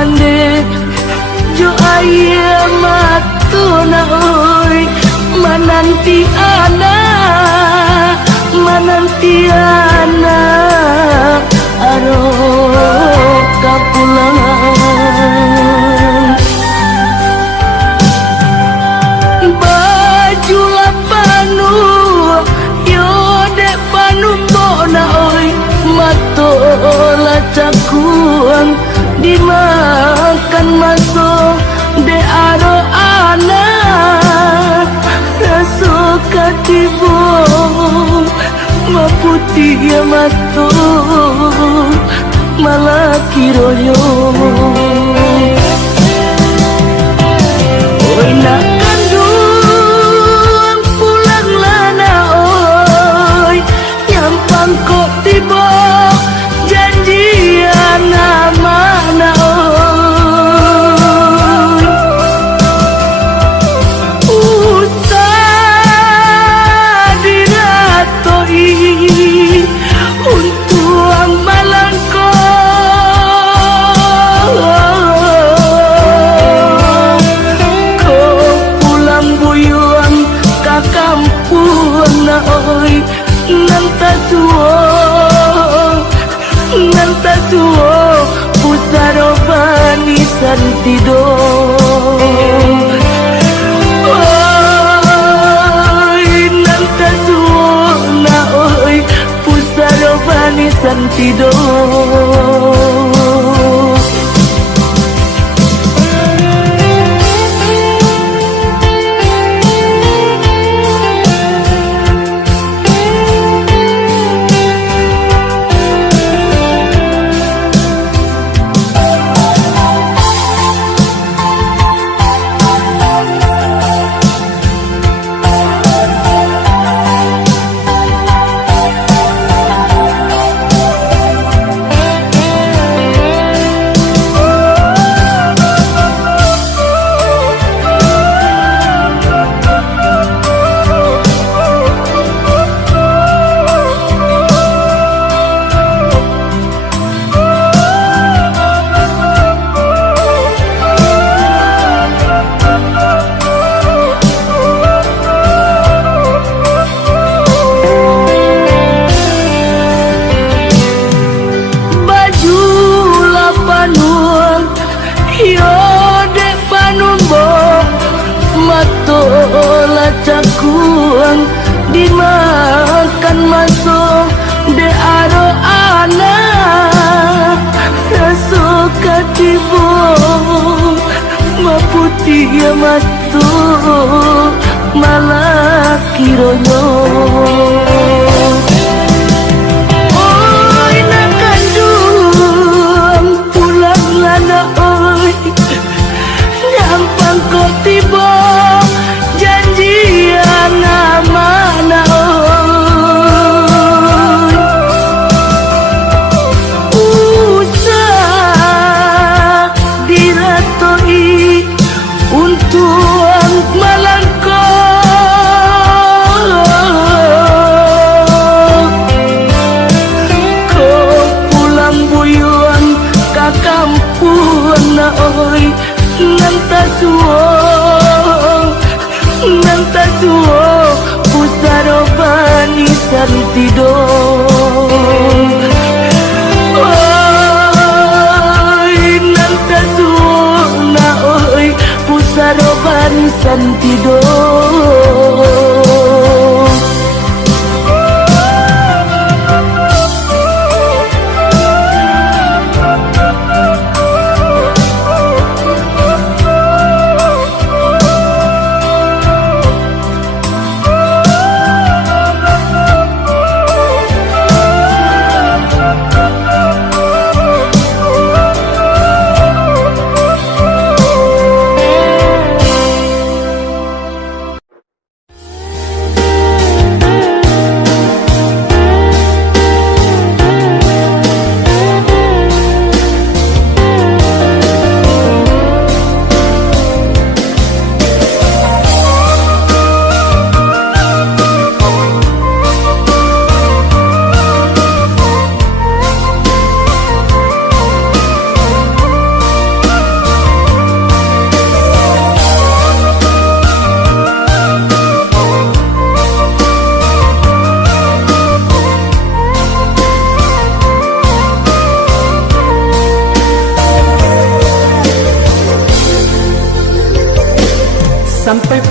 pande jo aya matuna oi mananti ana aro kapulang baju lapanu yo dek panu bona oi matola cakuang dimakan masuk de aro anak raso katibo maputi ya mato malah kiroyo oi nak kandung pulang lana oi nyampang kok tiba janjian mana oi usah diratoi untuang malangko kau pulang buyuan ka kampung na oi nanta suo pusaro bani santido oi nanta suo na oi pusaro bani santido matola cakuang dimakan masuk de aro anak raso katibo maputi ya matu malah kiroyo oi nak kandung pulang lana oi nyampang kok tiba janjian mana oi usah diratoi untuang malangko kau pulang buyuan ka kampung na oi nanta suo pusaro bani santido oi nanta suo na oi pusaro bani santido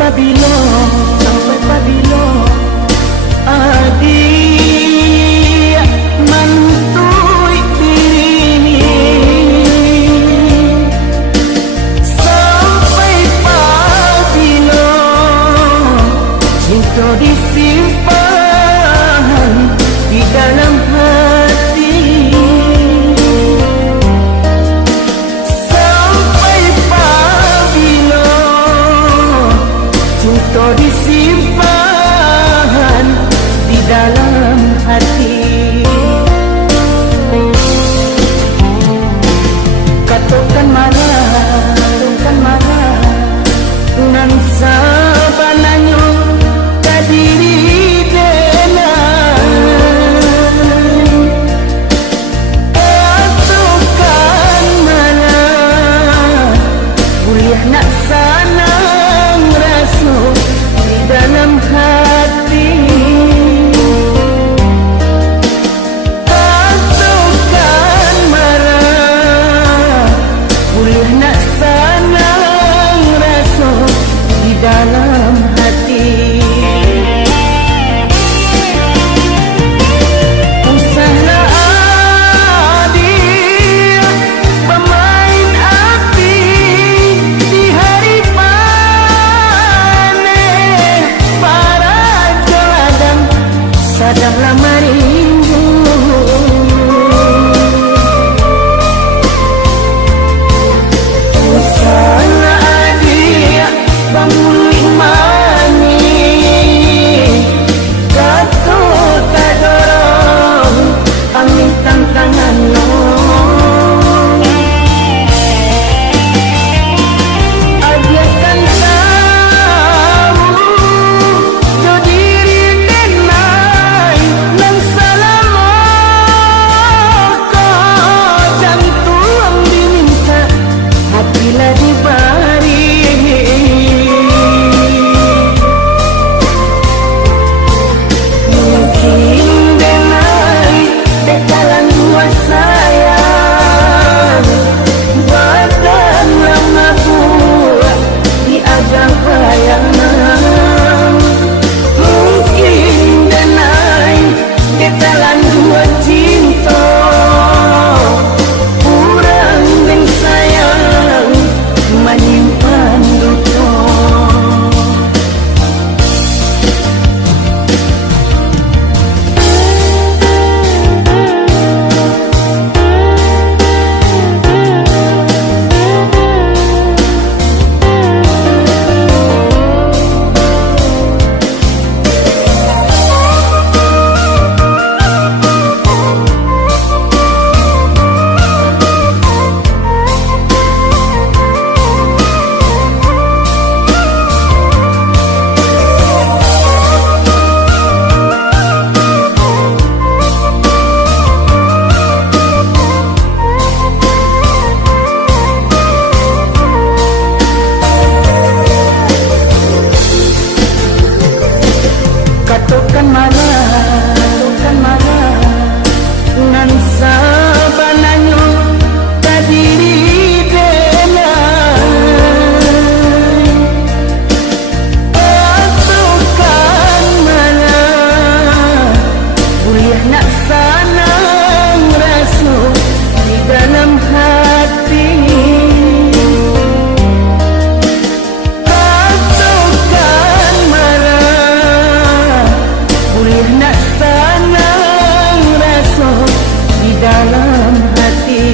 pabilo, sampai pabilo adik mantui diri, sampai pabilo cinta disimpan di dalam hati, sampai pabilo cinta disimpan di dalam hati. Katakan marah nan sabananyo kadiri denan. Katakan marah kuliah nak sanang rasa di dalam hati. Katakan marah kuliah nak sanang rasa di dalam hati. Usahlah adik pemain api di hari panen, para joladang sadanglah merindu. Usahlah adik bangun mani, kata tak dorong angin tantangan no. Ajarkan tahu jo diri denai nan salamo ko jantung diminta hatilah dibari. Mungkin denai dekalan dua sayang badan lama buat diajak bayangan. Mungkin denai dekalan dua cinta kurang dan sayang menyimpan duka. Katakan marah nan sabananyo kadiri denan. Katakan marah kuliah nak sanang rasa di dalam hati. Katakan marah kuliah nak sanang rasa di dalam hati.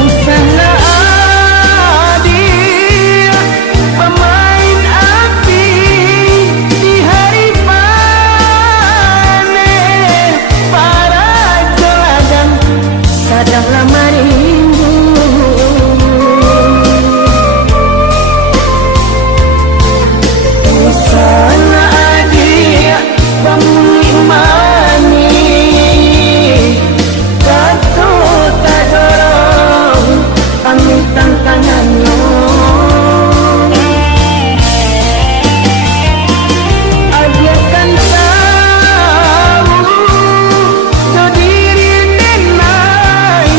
Usahlah adik pemain api di hari panen, para joladang sadanglah merindu. Usahlah adik bangun mani, kata tak dorong angin tantangan no. Ajarkan tahu jo diri denai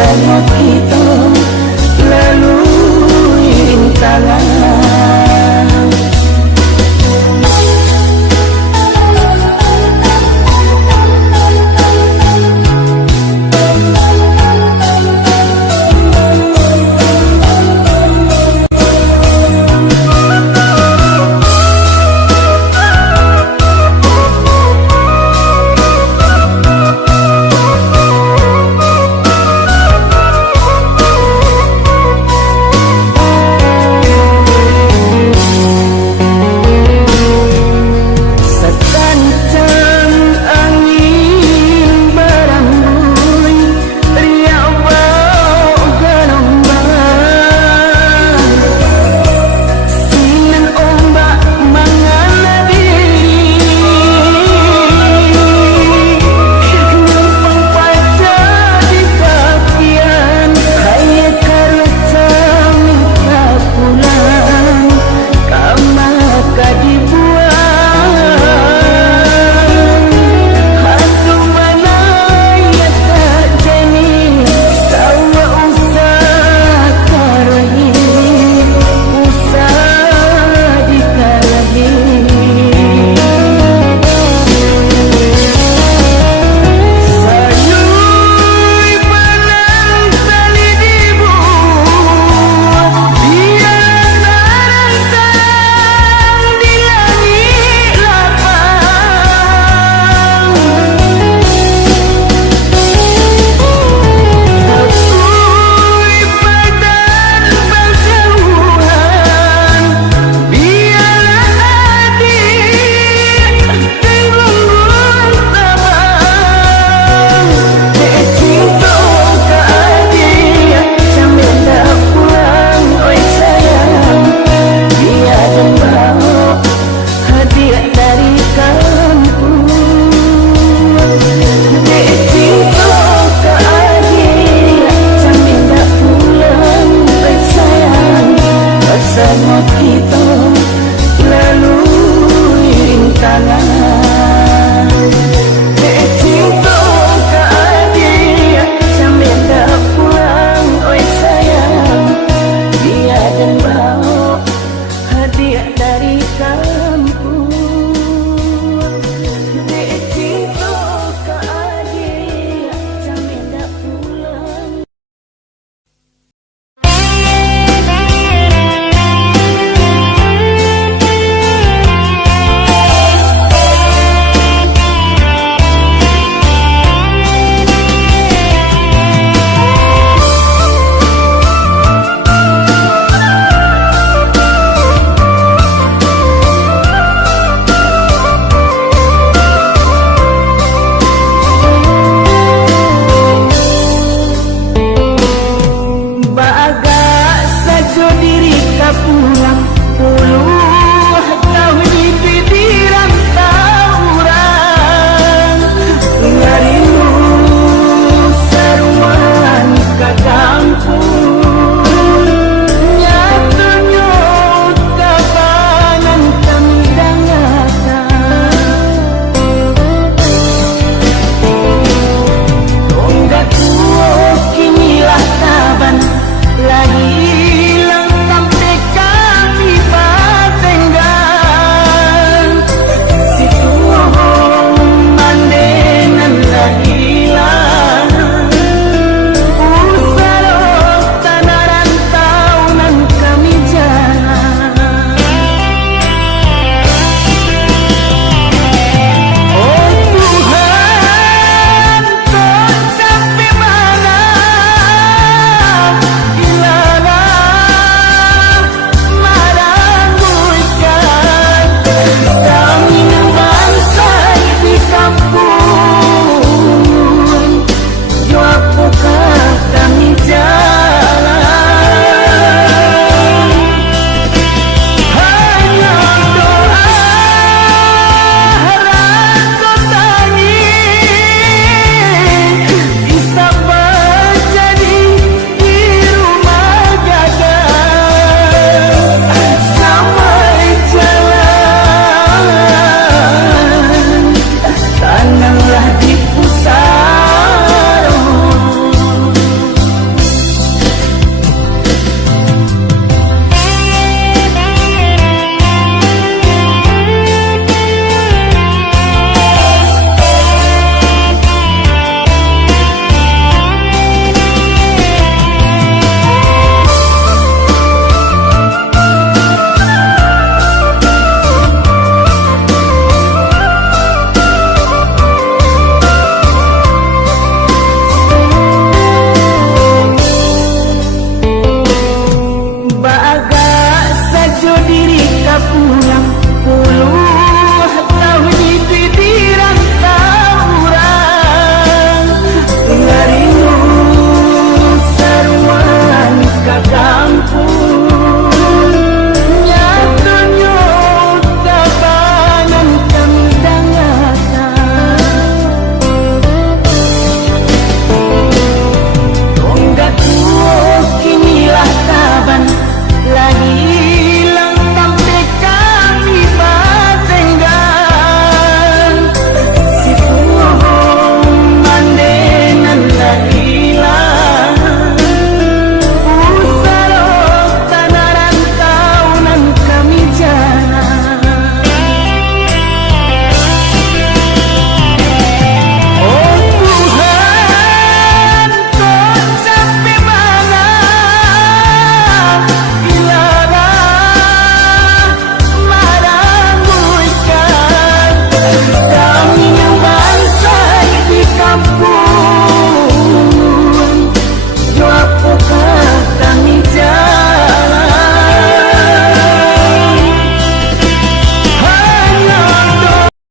Sama kita